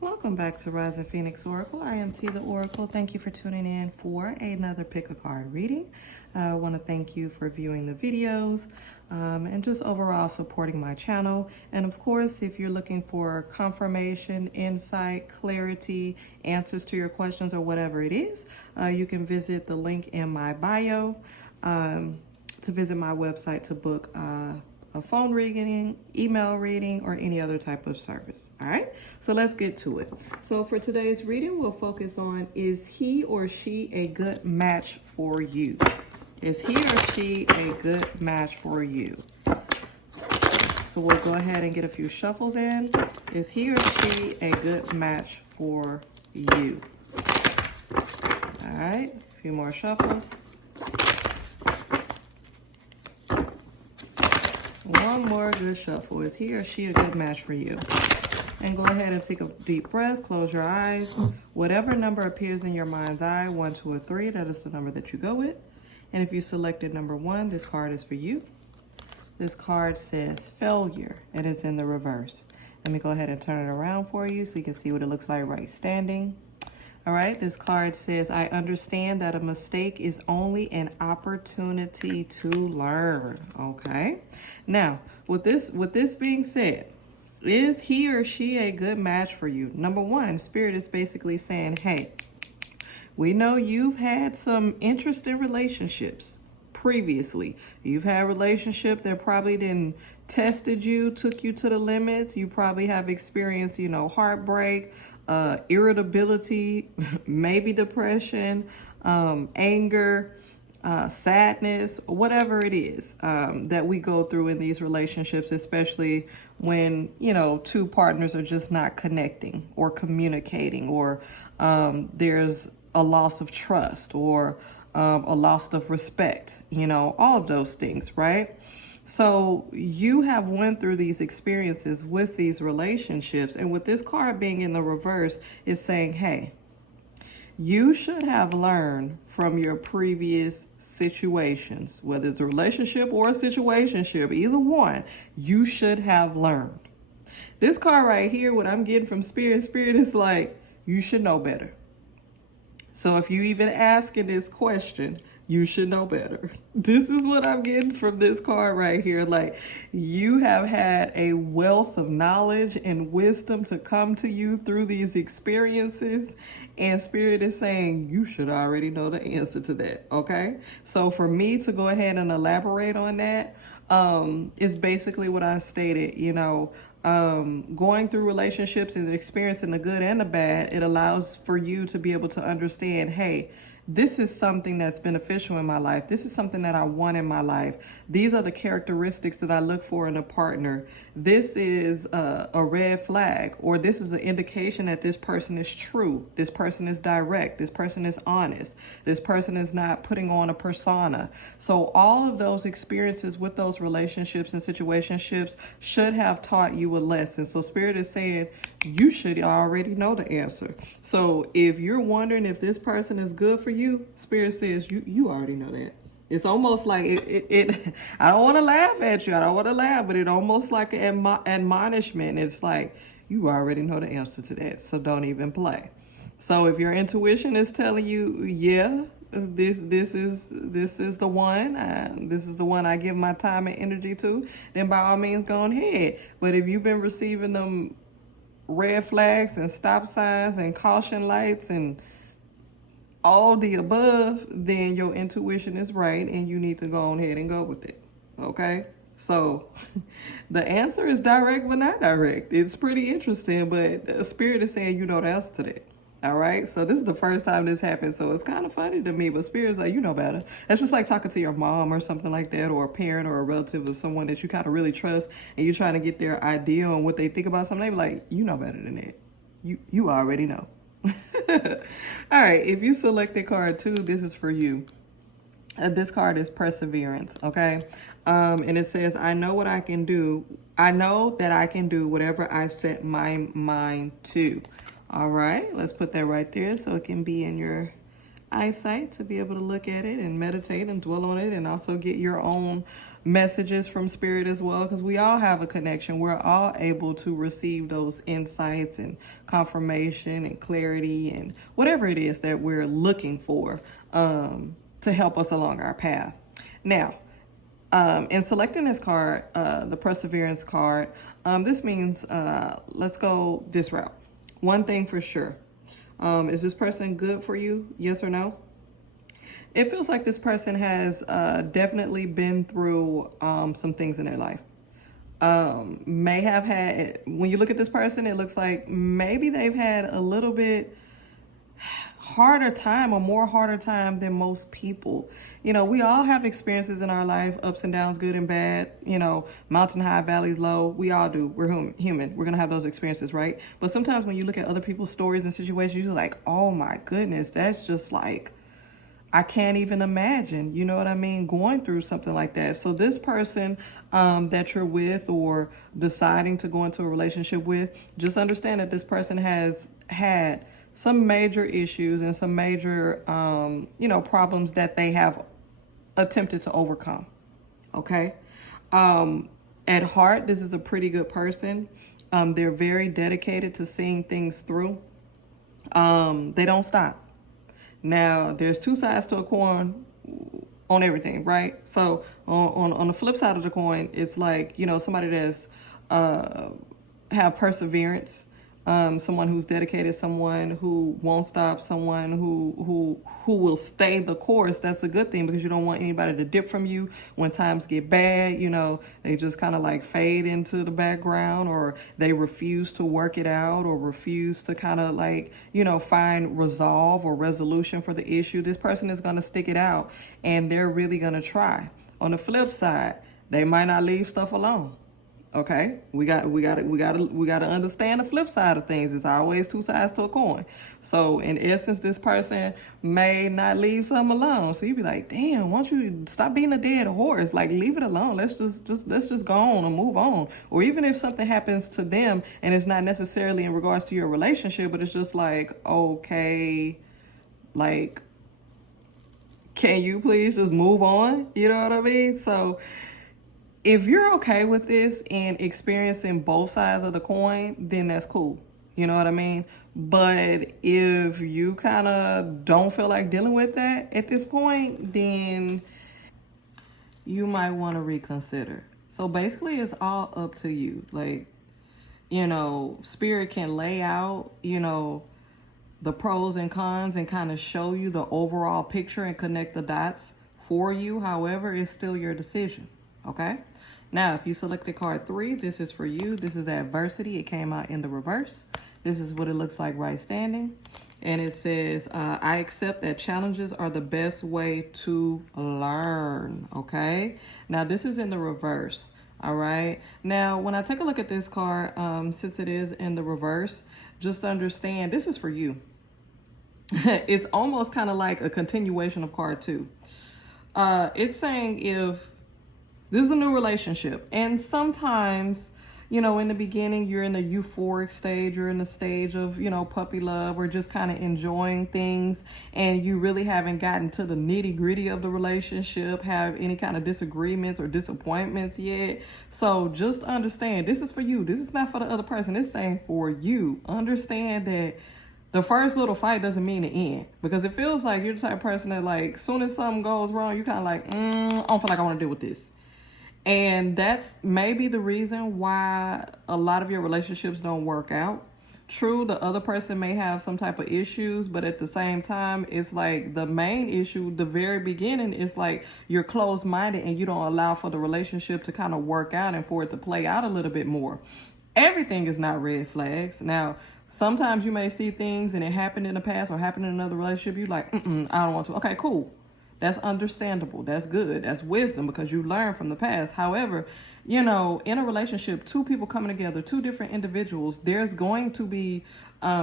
Welcome back to Rising Phoenix Oracle. I am T the Oracle. Thank you for tuning in for another pick a card reading. I want to thank you for viewing the videos and just overall supporting my channel. And of course, if you're looking for confirmation, insight, clarity, answers to your questions or whatever it is, you can visit the link in my bio to visit my website to book a phone reading, email reading, or any other type of service. All right, so let's get to it. So for today's reading, we'll focus on, is he or she a good match for you? Is he or she a good match for you? So we'll go ahead and get a few shuffles in. Is he or she a good match for you? All right, a few more shuffles. One more good shuffle. Is he or she a good match for you? And go ahead and take a deep breath. Close your eyes. Whatever number appears in your mind's eye, 1, 2, or 3, that is the number that you go with. And if you selected number 1, this card is for you. This card says failure, and it's in the reverse. Let me go ahead and turn it around for you so you can see what it looks like right standing. All right, this card says, I understand that a mistake is only an opportunity to learn. Okay. Now, with this being said, is he or she a good match for you? Number one, Spirit is basically saying, hey, we know you've had some interesting relationships previously. You've had a relationship that probably didn't tested you, took you to the limits. You probably have experienced, heartbreak, irritability, maybe depression, anger, sadness, whatever it is that we go through in these relationships, especially when, two partners are just not connecting or communicating, or there's a loss of trust or a loss of respect, all of those things, right? So you have went through these experiences with these relationships, and with this card being in the reverse, it's saying, hey, you should have learned from your previous situations, whether it's a relationship or a situationship, either one, you should have learned. This card right here, what I'm getting from Spirit is like, you should know better. So if you even asking this question, you should know better. This is what I'm getting from this card right here. Like, you have had a wealth of knowledge and wisdom to come to you through these experiences. And Spirit is saying you should already know the answer to that, okay? So for me to go ahead and elaborate on that, is basically what I stated, going through relationships and experiencing the good and the bad, it allows for you to be able to understand, hey, this is something that's beneficial in my life. This is something that I want in my life. These are the characteristics that I look for in a partner. This is a red flag, or this is an indication that this person is true. This person is direct. This person is honest. This person is not putting on a persona. So all of those experiences with those relationships and situationships should have taught you a lesson. So Spirit is saying you should already know the answer. So if you're wondering if this person is good for you, Spirit says you already know that. It's almost like it I don't want to laugh at you. I don't want to laugh, but it almost like an admonishment. It's like, you already know the answer to that, so don't even play. So if your intuition is telling you, yeah, this is the one, this is the one I give my time and energy to, then by all means go ahead. But if you've been receiving them red flags and stop signs and caution lights and all the above, then your intuition is right and you need to go on ahead and go with it. Okay? So the answer is direct but not direct. It's pretty interesting, but Spirit is saying you know the answer to that. All right? So this is the first time this happened, so it's kind of funny to me, but Spirit's like, you know better. That's just like talking to your mom or something like that, or a parent or a relative or someone that you kind of really trust, and you're trying to get their idea on what they think about something. They be like, you know better than that. You already know. All right, if you selected card 2, this is for you. This card is perseverance, okay? And it says, I know what I can do. I know that I can do whatever I set my mind to. All right, let's put that right there so it can be in your eyesight to be able to look at it and meditate and dwell on it, and also get your own messages from spirit as well, because we all have a connection. We're all able to receive those insights and confirmation and clarity and whatever it is that we're looking for to help us along our path. Now, in selecting this card, the Perseverance card, this means let's go this route. One thing for sure, is this person good for you? Yes or no? It feels like this person has definitely been through some things in their life. May have had, when you look at this person, it looks like maybe they've had a little bit harder time or more harder time than most people. You know, we all have experiences in our life, ups and downs, good and bad, you know, mountain high, valleys low. We all do. We're human. We're going to have those experiences, right? But sometimes when you look at other people's stories and situations, you're like, oh my goodness, that's just like, I can't even imagine, you know what I mean, going through something like that. So this person that you're with or deciding to go into a relationship with, just understand that this person has had some major issues and some major, you know, problems that they have attempted to overcome. Okay. At heart, this is a pretty good person. They're very dedicated to seeing things through. They don't stop. Now, there's two sides to a coin on everything, right? So on the flip side of the coin, it's like, you know, somebody that's have perseverance, someone who's dedicated, someone who won't stop, someone who will stay the course. That's a good thing, because you don't want anybody to dip from you when times get bad. You know, they just kind of like fade into the background, or they refuse to work it out, or refuse to kind of like, you know, find resolve or resolution for the issue. This person is going to stick it out, and they're really going to try. On the flip side, they might not leave stuff alone. Okay, we got to understand the flip side of things. It's always two sides to a coin. So in essence, this person may not leave something alone. So you'd be like, damn, why don't you stop being a dead horse? Like, leave it alone. Let's just go on and move on. Or even if something happens to them and it's not necessarily in regards to your relationship, but it's just like, okay, like, can you please just move on? You know what I mean? So if you're okay with this and experiencing both sides of the coin, then that's cool. You know what I mean? But if you kind of don't feel like dealing with that at this point, then you might want to reconsider. So basically, it's all up to you. Like, you know, spirit can lay out, you know, the pros and cons and kind of show you the overall picture and connect the dots for you. However, it's still your decision. Okay? Now, if you selected card 3, this is for you. This is adversity. It came out in the reverse. This is what it looks like right standing. And it says, I accept that challenges are the best way to learn. Okay? Now, this is in the reverse. All right? Now, when I take a look at this card, since it is in the reverse, just understand this is for you. It's almost kind of like a continuation of card 2. It's saying if this is a new relationship, and sometimes, you know, in the beginning, you're in the euphoric stage, you're in the stage of, you know, puppy love, or just kind of enjoying things, and you really haven't gotten to the nitty gritty of the relationship, have any kind of disagreements or disappointments yet. So just understand, this is for you. This is not for the other person. It's saying for you. Understand that the first little fight doesn't mean the end, because it feels like you're the type of person that, like, soon as something goes wrong, you kind of like, I don't feel like I want to deal with this. And that's maybe the reason why a lot of your relationships don't work out. True, the other person may have some type of issues, but at the same time, it's like the main issue, the very beginning, is like you're closed-minded and you don't allow for the relationship to kind of work out and for it to play out a little bit more. Everything is not red flags. Now, sometimes you may see things and it happened in the past or happened in another relationship. You're like, I don't want to. Okay, cool. That's understandable. That's good. That's wisdom, because you learn from the past. However, you know, in a relationship, two people coming together, two different individuals, there's going to be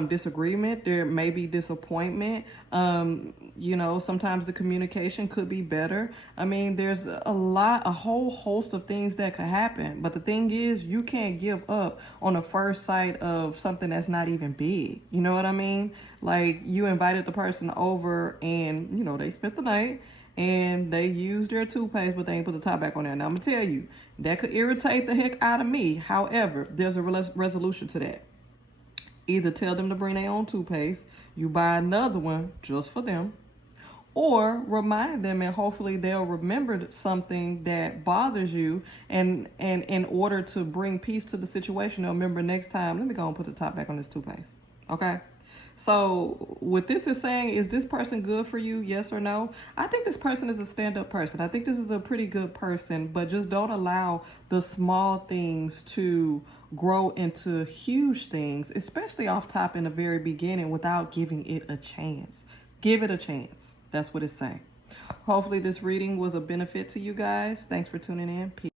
disagreement. There may be disappointment. You know, sometimes the communication could be better. I mean, there's a whole host of things that could happen. But the thing is, you can't give up on the first sight of something that's not even big. You know what I mean? Like, you invited the person over and, you know, they spent the night. and they used their toothpaste, but they ain't put the top back on there. Now, I'm going to tell you, that could irritate the heck out of me. However, there's a resolution to that. Either tell them to bring their own toothpaste, you buy another one just for them, or remind them, and hopefully they'll remember something that bothers you, and in order to bring peace to the situation, they'll remember next time, let me go and put the top back on this toothpaste. Okay? So what this is saying, is this person good for you? Yes or no? I think this person is a stand-up person. I think this is a pretty good person, but just don't allow the small things to grow into huge things, especially off top in the very beginning, without giving it a chance. Give it a chance. That's what it's saying. Hopefully this reading was a benefit to you guys. Thanks for tuning in. Peace.